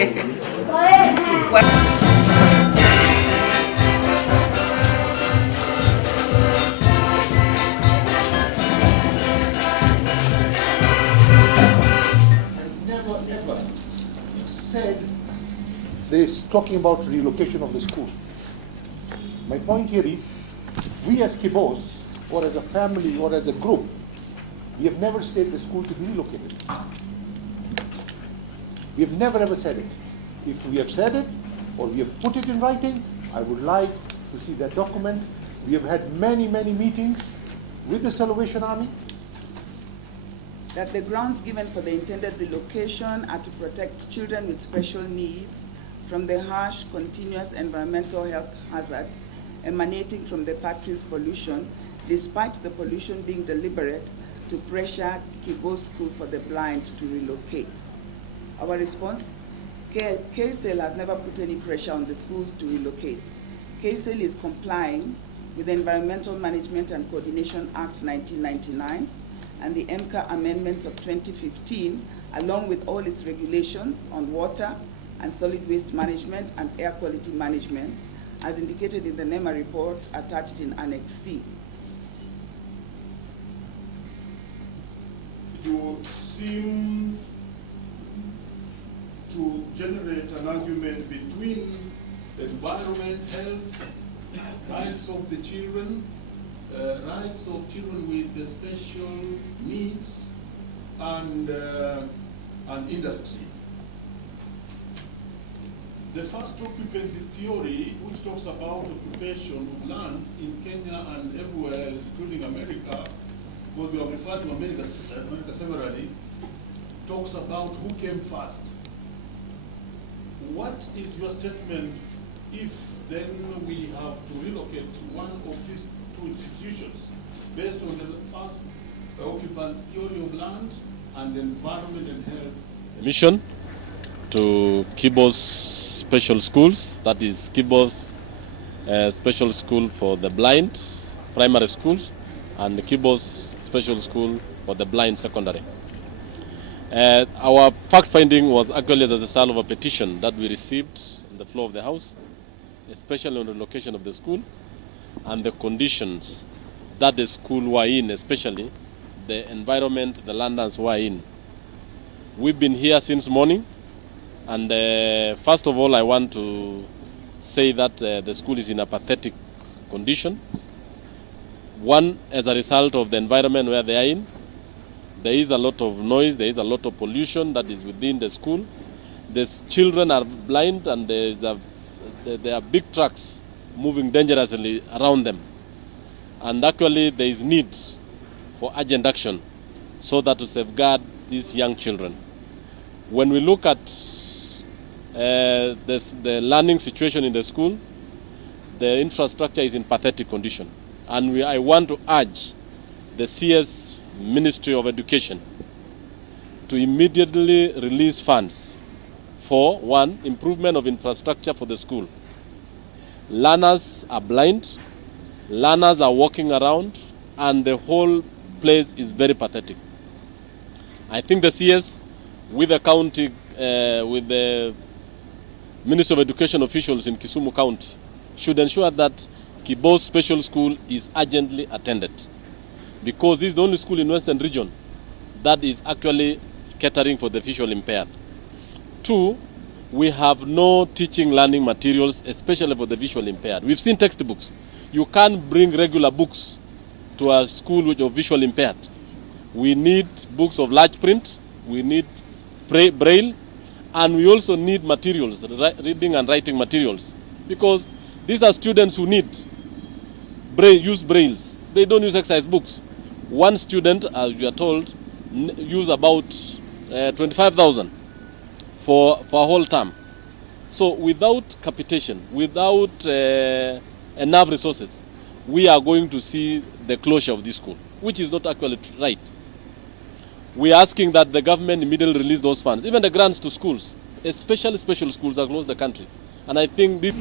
Never ever said this talking about relocation of the school. My point here is, we as KIBOS, or as a family, or as a group, we have never said the school to be relocated. We have never ever said it. If we have said it, or we have put it in writing, I would like to see that document. We have had many, many meetings with the Salvation Army. That the grounds given for the intended relocation are to protect children with special needs from the harsh, continuous environmental health hazards emanating from the factory's pollution, despite the pollution being deliberate, to pressure KIBOS School for the Blind to relocate. Our response, KSL has never put any pressure on the schools to relocate. KSL is complying with the Environmental Management and Coordination Act 1999 and the MCA amendments of 2015, along with all its regulations on water and solid waste management and air quality management, as indicated in the NEMA report attached in Annex C. You seem to generate an argument between environment, health, rights of the children, rights of children with the special needs, and industry. The first occupancy theory, which talks about occupation of land in Kenya and everywhere, including America, because we have referred to America severally, talks about who came first. What is your statement if then we have to relocate one of these two institutions based on the first occupants theory of land and the environment and health? Mission to KIBOS Special Schools, that is KIBOS Special School for the Blind, primary schools, and the KIBOS Special School for the Blind, secondary. Our fact-finding was actually as a result of a petition that we received in the floor of the House, especially on the location of the school and the conditions that the school were in, especially the environment the landers were in. We've been here since morning, and first of all, I want to say that the school is in a pathetic condition. One, as a result of the environment where they are in. There is a lot of noise, there is a lot of pollution that is within the school. The children are blind, and there are big trucks moving dangerously around them. And actually there is need for urgent action so that to safeguard these young children. When we look at the learning situation in the school, the infrastructure is in pathetic condition. And I want to urge the CS Ministry of Education to immediately release funds for, one, improvement of infrastructure for the school. Learners are blind, learners are walking around, and the whole place is very pathetic. I think the CS, with the county, with the Ministry of Education officials in Kisumu County, should ensure that KIBOS Special School is urgently attended, because this is the only school in Western region that is actually catering for the visually impaired. Two, we have no teaching learning materials, especially for the visually impaired. We've seen textbooks. You can't bring regular books to a school which are visually impaired. We need books of large print, we need braille, and we also need materials, reading and writing materials, because these are students who need use brailles. They don't use exercise books. One student, as we are told, use about 25,000 for a whole term. So without capitation, without enough resources, we are going to see the closure of this school, which is not actually right. We are asking that the government immediately release those funds, even the grants to schools, especially special schools across the country. And I think this